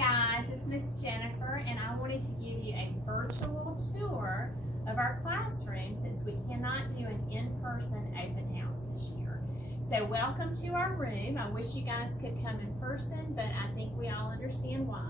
guys, it's Miss Jennifer, and I wanted to give you a virtual tour of our classroom since we cannot do an in-person open house this year. So welcome to our room. I wish you guys could come in person, but I think we all understand why.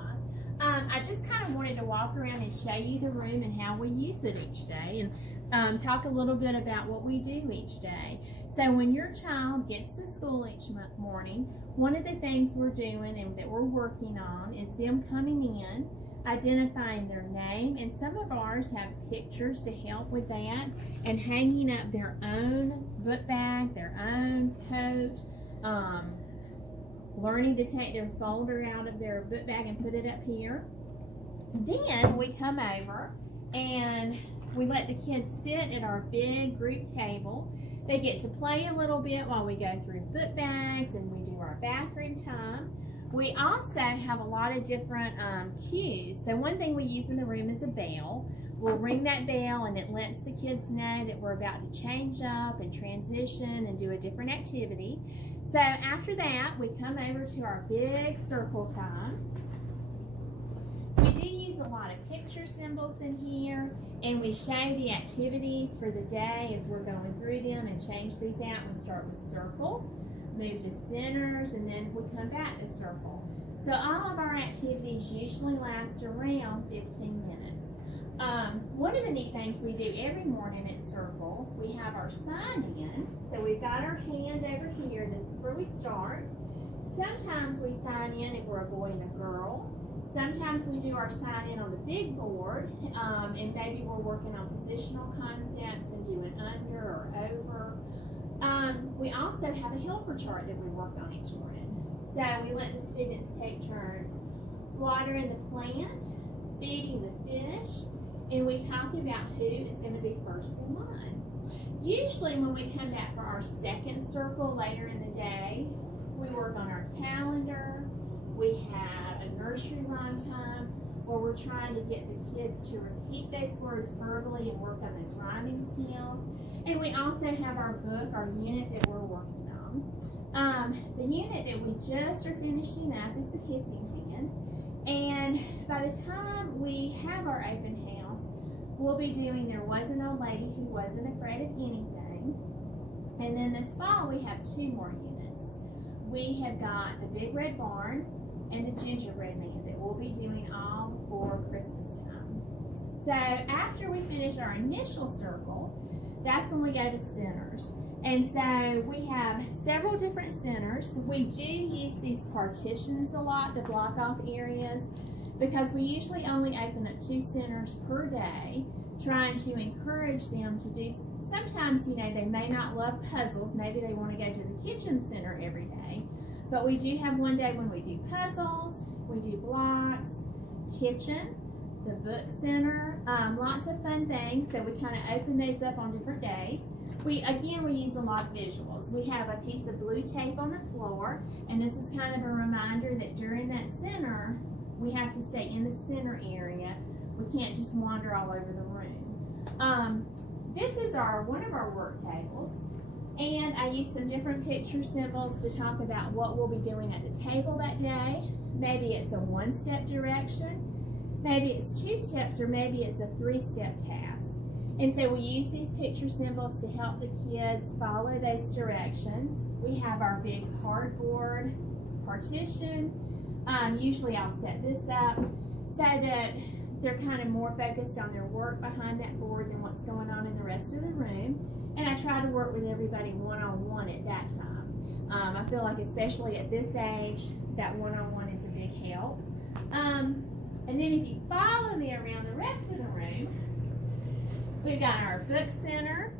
I just kind of wanted to walk around and show you the room and how we use it each day, and talk a little bit about what we do each day. So when your child gets to school each morning, one of the things we're doing and that we're working on is them coming in, identifying their name, and some of ours have pictures to help with that, and hanging up their own book bag, their own coat, learning to take their folder out of their book bag and put it up here. Then we come over and we let the kids sit at our big group table. They get to play a little bit while we go through book bags and we do our bathroom time. We also have a lot of different cues. So one thing we use in the room is a bell. We'll ring that bell and it lets the kids know that we're about to change up and transition and do a different activity. So after that, we come over to our big circle time. We do use a lot of picture symbols in here, and we show the activities for the day as we're going through them and change these out. We start with circle, move to centers, and then we come back to circle. So all of our activities usually last around 15 minutes. One of the neat things we do every morning at circle, we have our sign in. So we've got our hand over here. This is where we start. Sometimes we sign in if we're a boy and a girl. Sometimes we do our sign in on the big board, and maybe we're working on positional concepts and doing under or over. We also have a helper chart that we work on each morning. So we let the students take turns watering the plant, feeding the fish, and we talk about who is going to be first in line. Usually when we come back for our second circle later in the day, we work on our calendar. We have a nursery rhyme time where we're trying to get the kids to repeat those words verbally and work on those rhyming skills. And we also have our book, our unit that we're working on. The unit that we just are finishing up is the Kissing Hand. And by the time we have our open house, we'll be doing There Was an Old Lady Who Wasn't Afraid of Anything. And then this fall we have two more units. We have got the Big Red Barn and the Gingerbread Man that we'll be doing all before Christmas time. So after we finish our initial circle, that's when we go to centers. And so we have several different centers. We do use these partitions a lot to block off areas because we usually only open up 2 centers per day, trying to encourage them to do, sometimes, you know, they may not love puzzles. Maybe they want to go to the kitchen center every day. But we do have one day when we do puzzles, we do blocks, kitchen, the book center, lots of fun things. So we kind of open those up on different days. We use a lot of visuals. We have a piece of blue tape on the floor, and this is kind of a reminder that during that center, we have to stay in the center area. We can't just wander all over the room. This is one of our work tables, and I use some different picture symbols to talk about what we'll be doing at the table that day. Maybe it's a 1-step direction, maybe it's 2 steps, or maybe it's a 3-step task. And so we use these picture symbols to help the kids follow those directions. We have our big cardboard partition. Usually I'll set this up so that they're kind of more focused on their work behind that board than what's going on in the rest of the room. And I try to work with everybody one-on-one at that time. I feel like especially at this age, that one-on-one is a big help. And then if you follow me around the rest of the room, we've got our book center.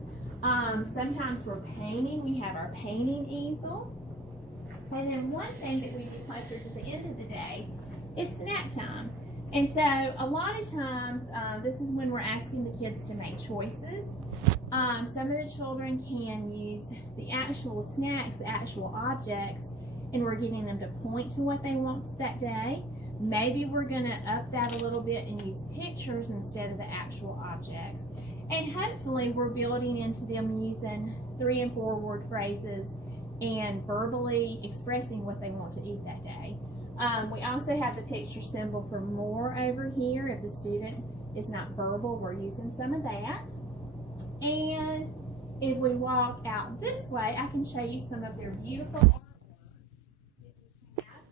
Sometimes we're painting. We have our painting easel. And then one thing that we do closer to the end of the day is snack time. And so a lot of times, this is when we're asking the kids to make choices. Some of the children can use the actual snacks, the actual objects, and we're getting them to point to what they want that day. Maybe we're going to up that a little bit and use pictures instead of the actual objects. And hopefully we're building into them using 3 and 4 word phrases and verbally expressing what they want to eat that day. We also have the picture symbol for more over here. If the student is not verbal, we're using some of that. And if we walk out this way, I can show you some of their beautiful artwork that we have.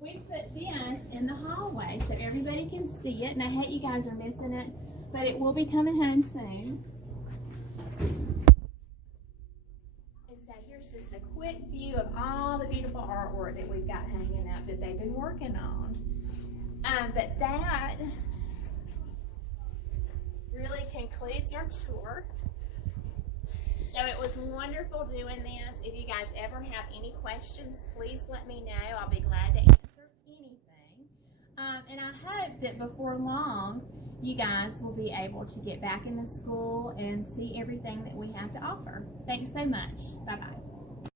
We put this in the hallway so everybody can see it, and I hate you guys are missing it, but it will be coming home soon. And so here's just a quick view of all the beautiful artwork that we've got hanging up that they've been working on. But that really concludes your tour. So it was wonderful doing this. If you guys ever have any questions, please let me know. I'll be glad to answer anything. And I hope that before long, you guys will be able to get back in the school and see everything that we have to offer. Thanks so much. Bye.